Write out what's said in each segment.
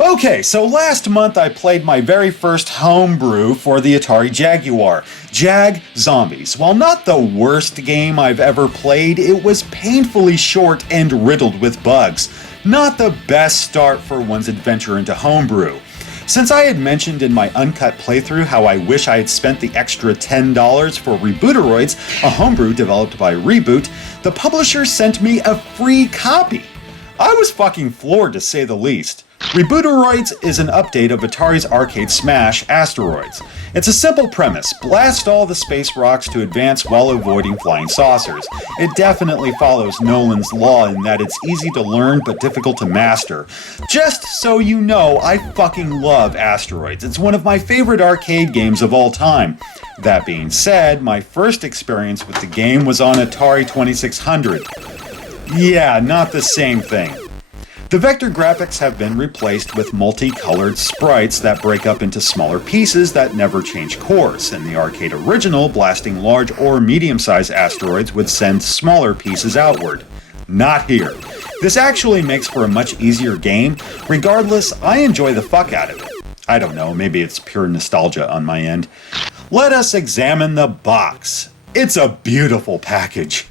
Okay, so last month I played my very first homebrew for the Atari Jaguar, Jag Zombies. While not the worst game I've ever played, it was painfully short and riddled with bugs. Not the best start for one's adventure into homebrew. Since I had mentioned in my uncut playthrough how I wish I had spent the extra $10 for Rebooteroids, a homebrew developed by Reboot, the publisher sent me a free copy. I was fucking floored to say the least. Rebooteroids is an update of Atari's arcade smash, Asteroids. It's a simple premise: blast all the space rocks to advance while avoiding flying saucers. It definitely follows Nolan's law in that it's easy to learn but difficult to master. Just so you know, I fucking love Asteroids. It's one of my favorite arcade games of all time. That being said, my first experience with the game was on Atari 2600. Yeah, not the same thing. The vector graphics have been replaced with multicolored sprites that break up into smaller pieces that never change course. In the arcade original, blasting large or medium-sized asteroids would send smaller pieces outward. Not here. This actually makes for a much easier game. Regardless, I enjoy the fuck out of it. I don't know, maybe it's pure nostalgia on my end. Let us examine the box. It's a beautiful package.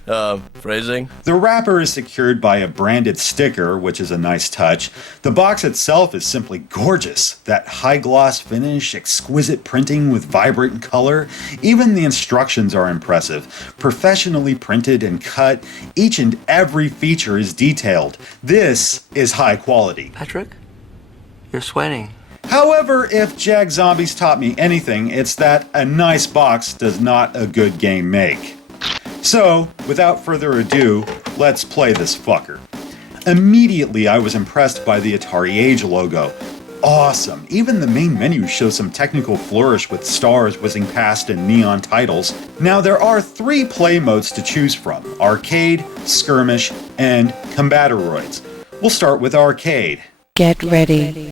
Phrasing? The wrapper is secured by a branded sticker, which is a nice touch. The box itself is simply gorgeous. That high-gloss finish, exquisite printing with vibrant color. Even the instructions are impressive. Professionally printed and cut, each and every feature is detailed. This is high quality. Patrick, you're sweating. However, if Jag Zombies taught me anything, it's that a nice box does not a good game make. So, without further ado, let's play this fucker. Immediately I was impressed by the AtariAge logo. Awesome! Even the main menu shows some technical flourish with stars whizzing past and neon titles. Now there are 3 play modes to choose from: Arcade, Skirmish, and Rebooteroids. We'll start with Arcade. Get ready.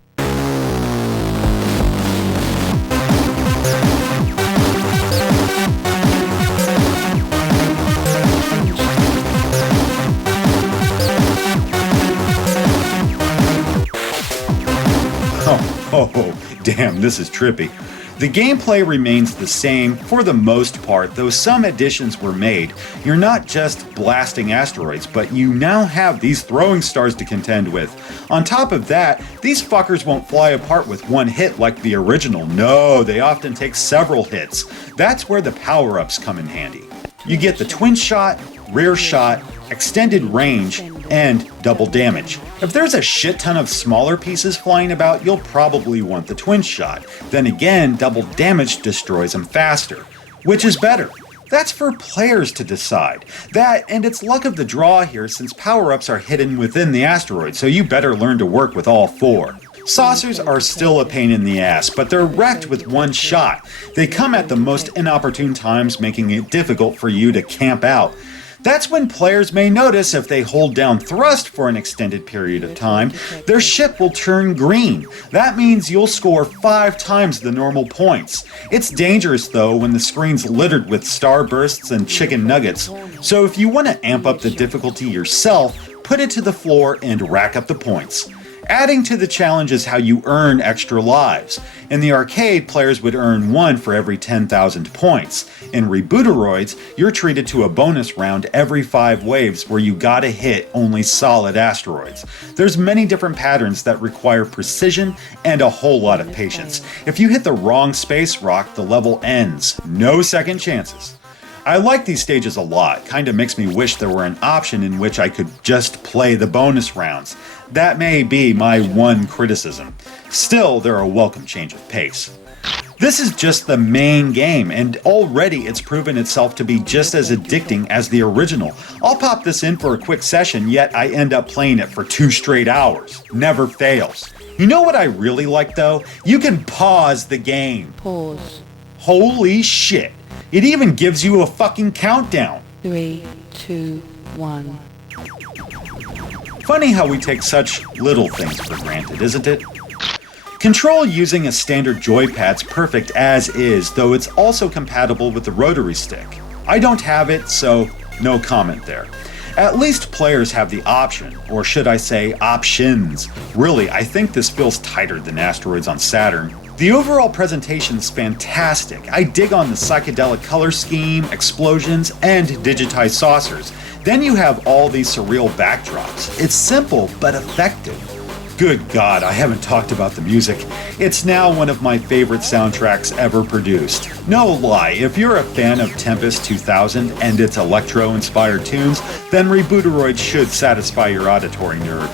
Oh, damn, this is trippy. The gameplay remains the same for the most part, though some additions were made. You're not just blasting asteroids, but you now have these throwing stars to contend with. On top of that, these fuckers won't fly apart with one hit like the original. No, they often take several hits. That's where the power-ups come in handy. You get the twin shot, rear shot, extended range, and double damage. If there's a shit ton of smaller pieces flying about, you'll probably want the twin shot. Then again, double damage destroys them faster. Which is better? That's for players to decide. That, and it's luck of the draw here since power-ups are hidden within the asteroid, so you better learn to work with all 4. Saucers are still a pain in the ass, but they're wrecked with one shot. They come at the most inopportune times, making it difficult for you to camp out. That's when players may notice if they hold down thrust for an extended period of time, their ship will turn green. That means you'll score 5 times the normal points. It's dangerous though when the screen's littered with starbursts and chicken nuggets. So if you want to amp up the difficulty yourself, put it to the floor and rack up the points. Adding to the challenge is how you earn extra lives. In the arcade, players would earn 1 for every 10,000 points. In Rebooteroids, you're treated to a bonus round every 5 waves where you gotta hit only solid asteroids. There's many different patterns that require precision and a whole lot of patience. If you hit the wrong space rock, the level ends. No second chances. I like these stages a lot. Kinda makes me wish there were an option in which I could just play the bonus rounds. That may be my one criticism. Still, they're a welcome change of pace. This is just the main game, and already it's proven itself to be just as addicting as the original. I'll pop this in for a quick session, yet I end up playing it for 2 straight hours. Never fails. You know what I really like though? You can pause the game. Pause. Holy shit. It even gives you a fucking countdown. 3, 2, 1. Funny how we take such little things for granted, isn't it? Control using a standard joypad's perfect as is, though it's also compatible with the rotary stick. I don't have it, so no comment there. At least players have the option, or should I say options. Really, I think this feels tighter than Asteroids on Saturn. The overall presentation is fantastic. I dig on the psychedelic color scheme, explosions, and digitized saucers. Then you have all these surreal backdrops. It's simple, but effective. Good God, I haven't talked about the music. It's now one of my favorite soundtracks ever produced. No lie, if you're a fan of Tempest 2000 and its electro-inspired tunes, then Rebooteroids should satisfy your auditory nerve.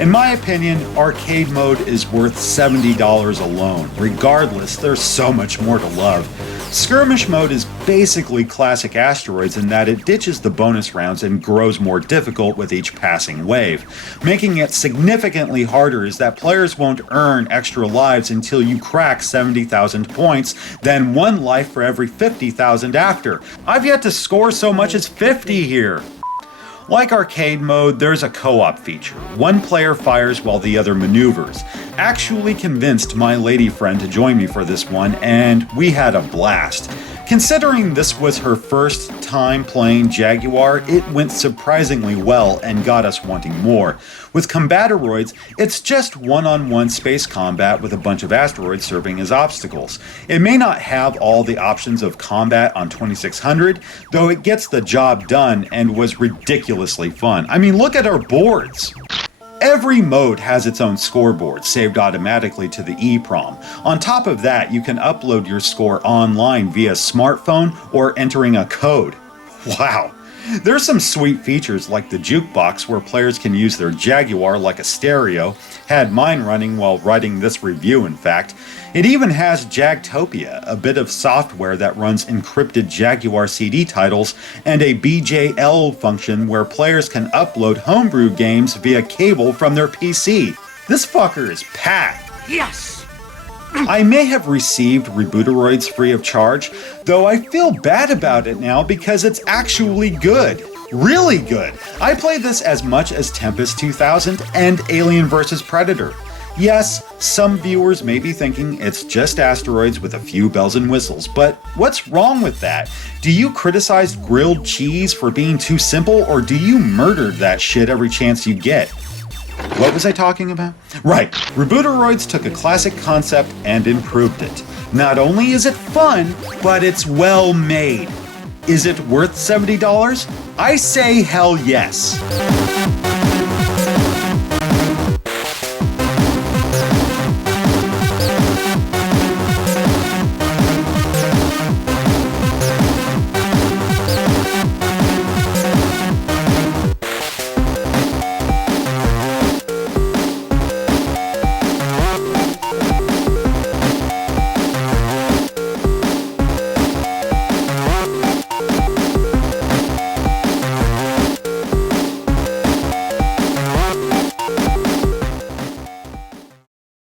In my opinion, arcade mode is worth $70 alone. Regardless, there's so much more to love. Skirmish mode is basically classic Asteroids in that it ditches the bonus rounds and grows more difficult with each passing wave. Making it significantly harder is that players won't earn extra lives until you crack 70,000 points, then 1 life for every 50,000 after. I've yet to score so much as 50 here. Like arcade mode, there's a co-op feature. One player fires while the other maneuvers. Actually convinced my lady friend to join me for this one, and we had a blast. Considering this was her first time playing Jaguar, it went surprisingly well and got us wanting more. With Rebooteroids, it's just one-on-one space combat with a bunch of asteroids serving as obstacles. It may not have all the options of combat on 2600, though it gets the job done and was ridiculously fun. I mean, look at our boards! Every mode has its own scoreboard, saved automatically to the EEPROM. On top of that, you can upload your score online via smartphone or entering a code. Wow! There's some sweet features like the Jukebox where players can use their Jaguar like a stereo. Had mine running while writing this review, in fact. It even has Jagtopia, a bit of software that runs encrypted Jaguar CD titles, and a BJL function where players can upload Homebrew games via cable from their PC. This fucker is packed. Yes! I may have received Rebooteroids free of charge, though I feel bad about it now because it's actually good. Really good. I played this as much as Tempest 2000 and Alien vs. Predator. Yes, some viewers may be thinking it's just Asteroids with a few bells and whistles, but what's wrong with that? Do you criticize grilled cheese for being too simple, or do you murder that shit every chance you get? What was I talking about? Right, Rebooteroids took a classic concept and improved it. Not only is it fun, but it's well made. Is it worth $70? I say hell yes.